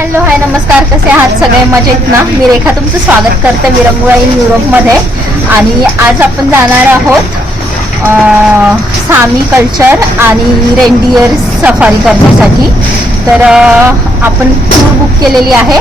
Hello hi नमस्कार, कसे आहात सगळे? मजेत ना? मी रेखा तुमचं स्वागत करते विरंगुळा इन युरोपमध्ये. आणि आज आपण जाणार आहोत सामी कल्चर आणि रेनडियर सफारी करण्यासाठी. तर आपण टूर बुक केलेली आहे.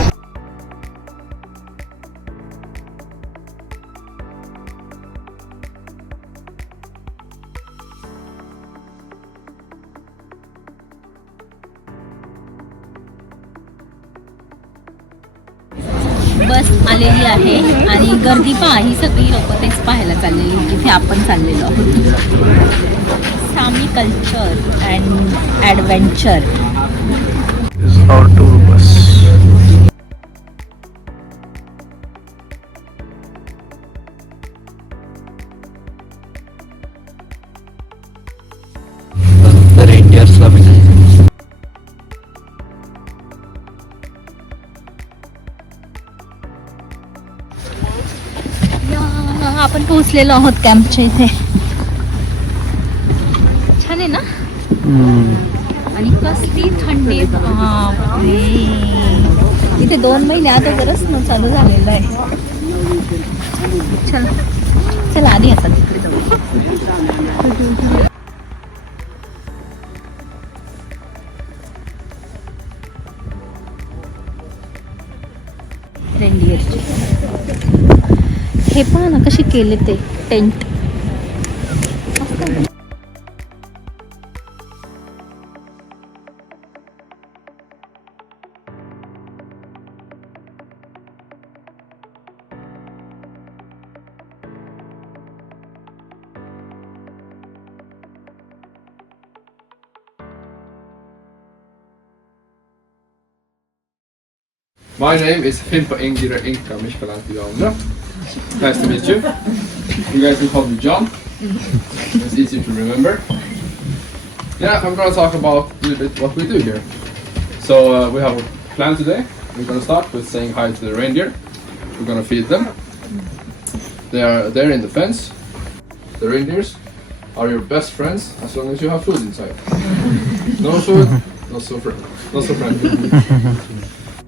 बस आलेली आहे आणि गर्दी पहा, ही सगळी लोक तेच पाहायला चाललेली जिथे आपण चाललेलो आहोत. Sami culture and adventure tour bus. रेंजर्सला आपण पोहोचलेलो आहोत कॅम्पच्या इथे. छान आहे ना? आणि कसली थंडी बापरे. इथे 2 महिने अगोदरच चालू झालेलं आहे. चला आधी आता तिकडे जाऊ. रेनडियरची हे पहा ना कशी केले ते tent. My name is Filippa Engira Inka Mishkalanti Jouna. Nice to meet you. You guys can call me John. It's easy to remember. Yeah, I'm going to talk about a little bit what we do here. So we have a plan today. We're going to start with saying hi to the reindeer. We're going to feed them. They are there in the fence. The reindeers are your best friends as long as you have food inside. No food, not so friendly.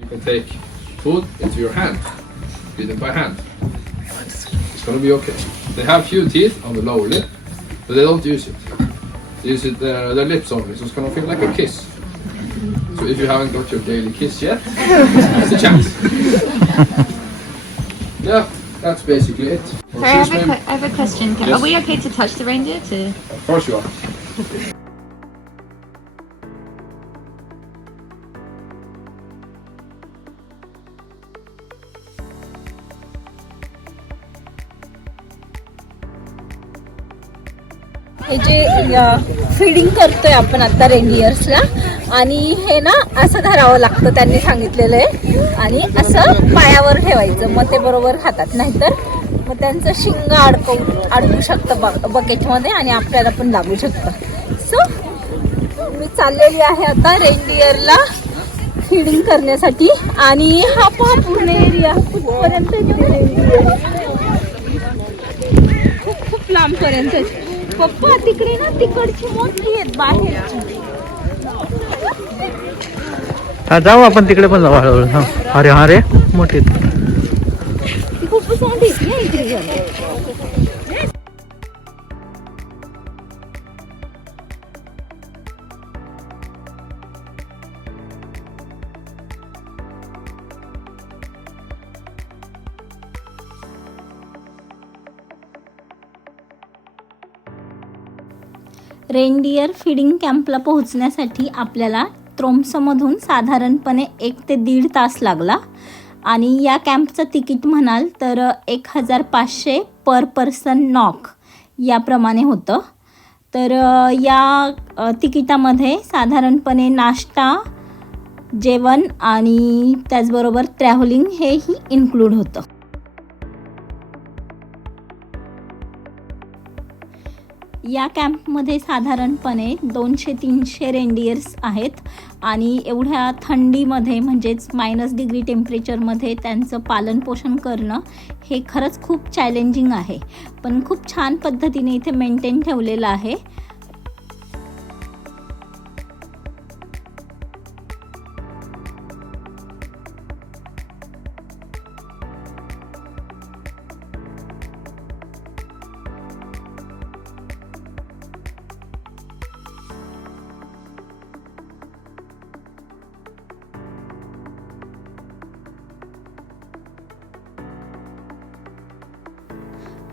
You can take food into your hand, feed them by hand. It's gonna be okay. They have few teeth on the lower lip, but they don't use it. They use it their lips only, so it's gonna feel like a kiss. So if you haven't got your daily kiss yet, it's a chance. Yeah, that's basically it. Sorry, I have a question. Yes. Are we okay to touch the reindeer? Of course you are. हे जे feeding करतोय आपण आता रेनडियर्सला, आणि हे ना असं धरावं लागतं त्यांनी सांगितलेलं आहे. आणि असं पायावर ठेवायचं, मग ते बरोबर खातात. नाहीतर मग त्यांचं शिंग अडकू शकतं बकेटमध्ये आणि आपल्याला पण लागू शकतं. सो मी चाललेली आहे आता रेनडियरला फीडिंग करण्यासाठी. आणि हा पहा पूर्ण एरिया कुठपर्यंत खूप लांबपर्यंत. पप्पा तिकडे ना तिकडची मोठी आहेत बाहेरची. हा जाऊ आपण तिकडे पण जाऊ हळूहळू. अरे हा रे मोठे खूप मोठी इकडे. रेनडियर फीडिंग कॅम्पला पोहोचण्यासाठी आपल्याला त्रोम्समधून साधारणपणे 1 ते 1.5 तास लागला. आणि या कॅम्पचं तिकीट म्हणाल तर 1500 पर पर्सन नॉक याप्रमाणे होतं. तर या तिकिटामध्ये साधारणपणे नाश्ता, जेवण आणि त्याचबरोबर ट्रॅव्हलिंग हेही इन्क्लूड होतं. या कॅम्पमध्ये साधारणपणे 200-300 रेनडियर्स आहेत. आणि एवढ्या थंडीमध्ये म्हणजेच -डिग्री टेम्परेचरमध्ये त्यांचं पालनपोषण करणं हे खरंच खूप चॅलेंजिंग आहे. पण खूप छान पद्धतीने इथे मेंटेन ठेवलेलं आहे.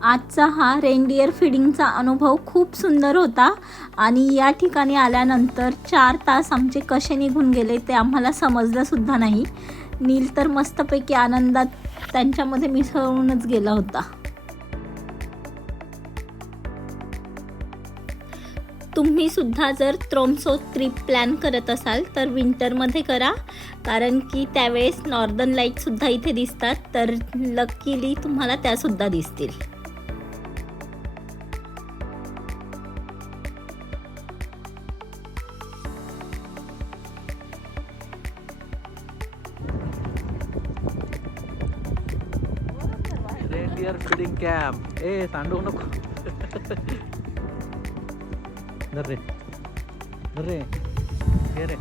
आजचा हा रेनडियर फिडिंगचा अनुभव खूप सुंदर होता आणि या ठिकाणी आल्यानंतर 4 तास आमचे कसे निघून गेले ते आम्हाला समजलंसुद्धा नाही. नील तर मस्तपैकी आनंदात त्यांच्यामध्ये मिसळूनच गेला होता. तुम्ही सुद्धा जर त्रोम्सो ट्रिप प्लॅन करत असाल तर विंटरमध्ये करा, कारण की त्यावेळेस नॉर्दर्न लाईटसुद्धा इथे दिसतात, तर लकीली तुम्हाला त्यासुद्धा दिसतील. Reindeer feeding camp. ए सांडू नको. धर रे, धर रे, घे रे.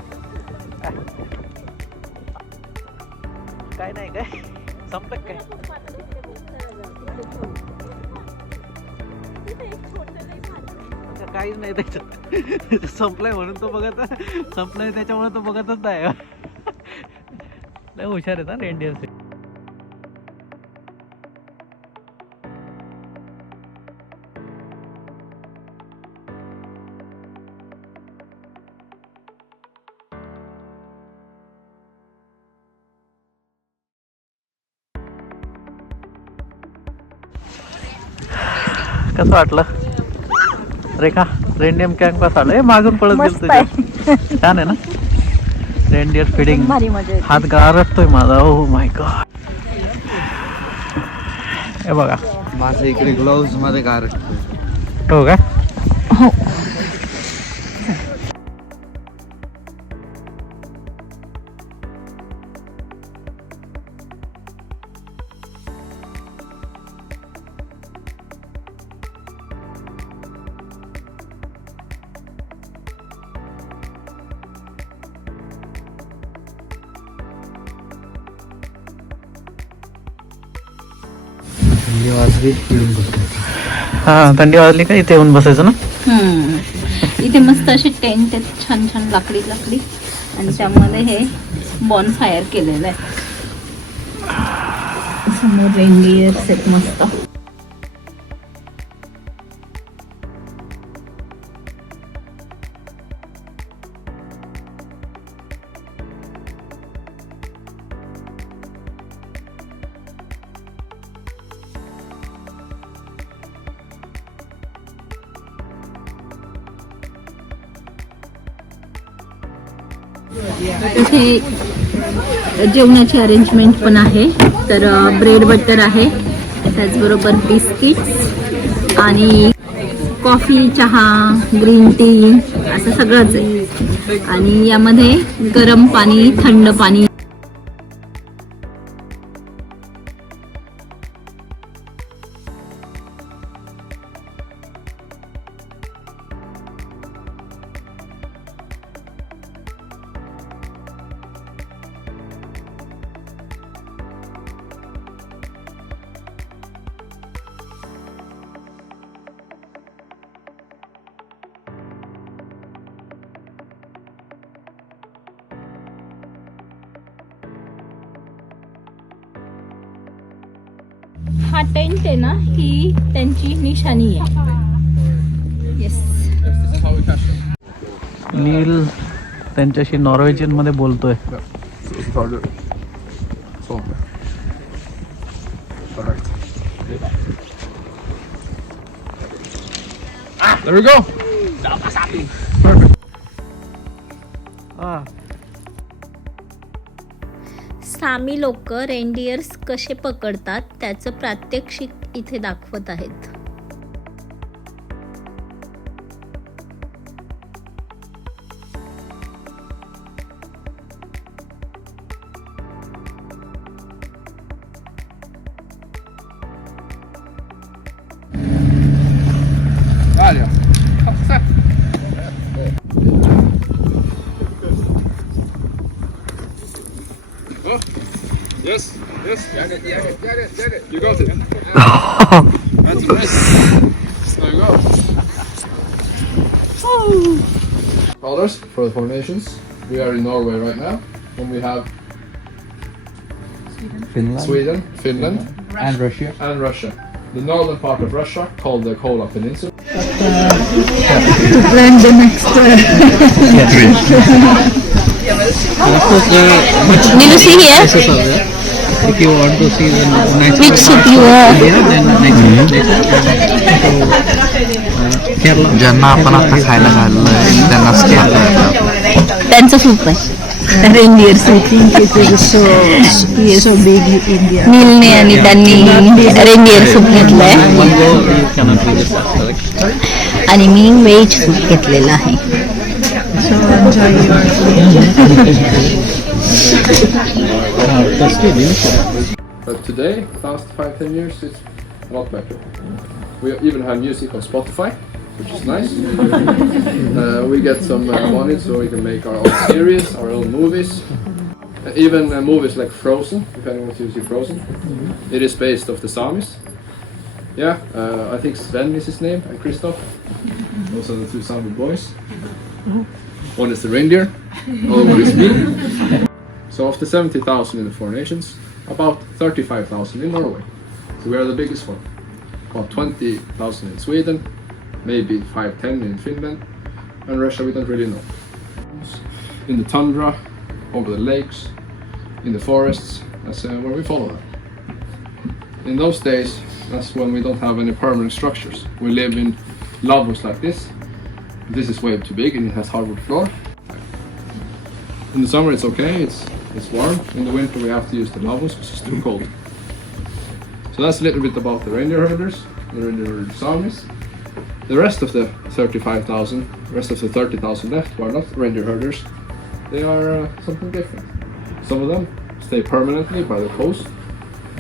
काय नाही काय संपलं काय? काहीच नाही त्याच्यात. संपलंय म्हणून तो बघत, संपलंय त्याच्यामुळे तो बघतच नाही. लय हुशार आहे ना रेनडियर. कसं वाटलं रेखा? रेनडियर कॅम्प कसा वाटलं? मागून पळत गेलो तुझ्या. छान आहे ना रेनडियर फीडिंग. हात गारटतोय माझा. Oh my God. हे बघा माझं इकडे ग्लोव्ज मध्ये गारट. हो का? हो. थंडी वाजली पिळून बसतो. हा थंडी वाजली का इथे येऊन बसायचं ना. इथे मस्त असे टेंट आहेत, छान छान लाकडी आणि त्यामध्ये हे बॉन फायर केलेलं आहे. समोर रेनडियर सेट मस्त. इथे जेवणाची अरेंजमेंट पण आहे, तर ब्रेड बटर आहे, त्याचबरोबर बिस्किट्स आणि कॉफी, चहा, ग्रीन टी असं सगळंच आहे. आणि यामध्ये गरम पाणी, थंड पाणी. हा टेंट आहे ना, ही त्यांची निशाणी आहे. Yes. This is how we catch them. नील त्यांच्याशी नॉर्वेजियन मध्ये बोलतोय. Så tar du sånn. Perfekt. There we go. Sami लोक रेनडियर्स कसे पकडतात त्याचं प्रात्यक्षिक इथे दाखवत आहेत. Där ja. Kasse. Oh. Yes, yes. Get it. You got it. That's nice. There you go. Colors for the formations. We are in Norway right now, and we have Finland Sweden, Finland, and Russia. and Russia. the northern part of Russia, called the Kola Peninsula. Nilu, see here. If you want to see the next Which city you are? then next Kerala. ज्यांना आपण आता खायला घाललोय त्यांनाच केलं त्यांचं soup आहे. Reindeer soup in so big India. नीलने आणि त्यांनी रेनडियर सूप घेतलंय One go you cannot do this, correct? आणि मी व्हेज सूप घेतलेलं आहे. But today, past 5-10 years, it's a lot better. We even have music on Spotify, which is nice. We get some money so we can make our own series, our own movies. Even movies like Frozen, if anyone wants to see Frozen. It is based off the Samis. Yeah, I think Sven is his name, and Christoph. Those are the two Sami boys. One is the reindeer, other one is me. So of the 70,000 in the four nations, about 35,000 in Norway. So we are the biggest one. About 20,000 in Sweden, maybe 5-10 in Finland, and Russia we don't really know. In the tundra, over the lakes, in the forests, that's where we follow them. In those days, that's when we don't have any permanent structures. We live in lavvos like this. This is way too big and it has hardwood floor. In the summer it's okay, it's warm. In the winter we have to use the lavvos because it's too cold. So that's a little bit about the reindeer herders, the reindeer herders Samis. The rest of the 35,000, the rest of the 30,000 left who are not reindeer herders, they are something different. Some of them stay permanently by the coast.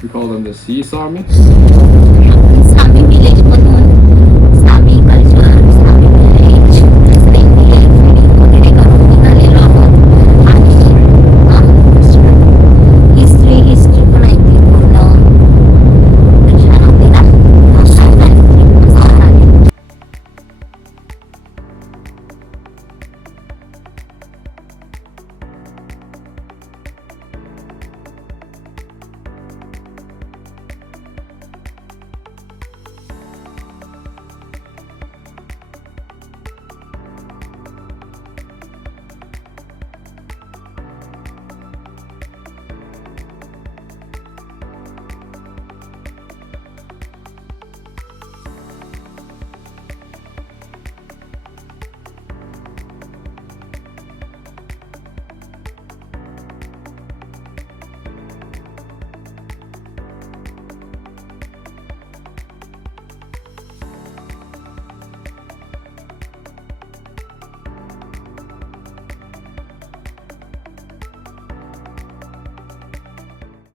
We call them the Sea Sami.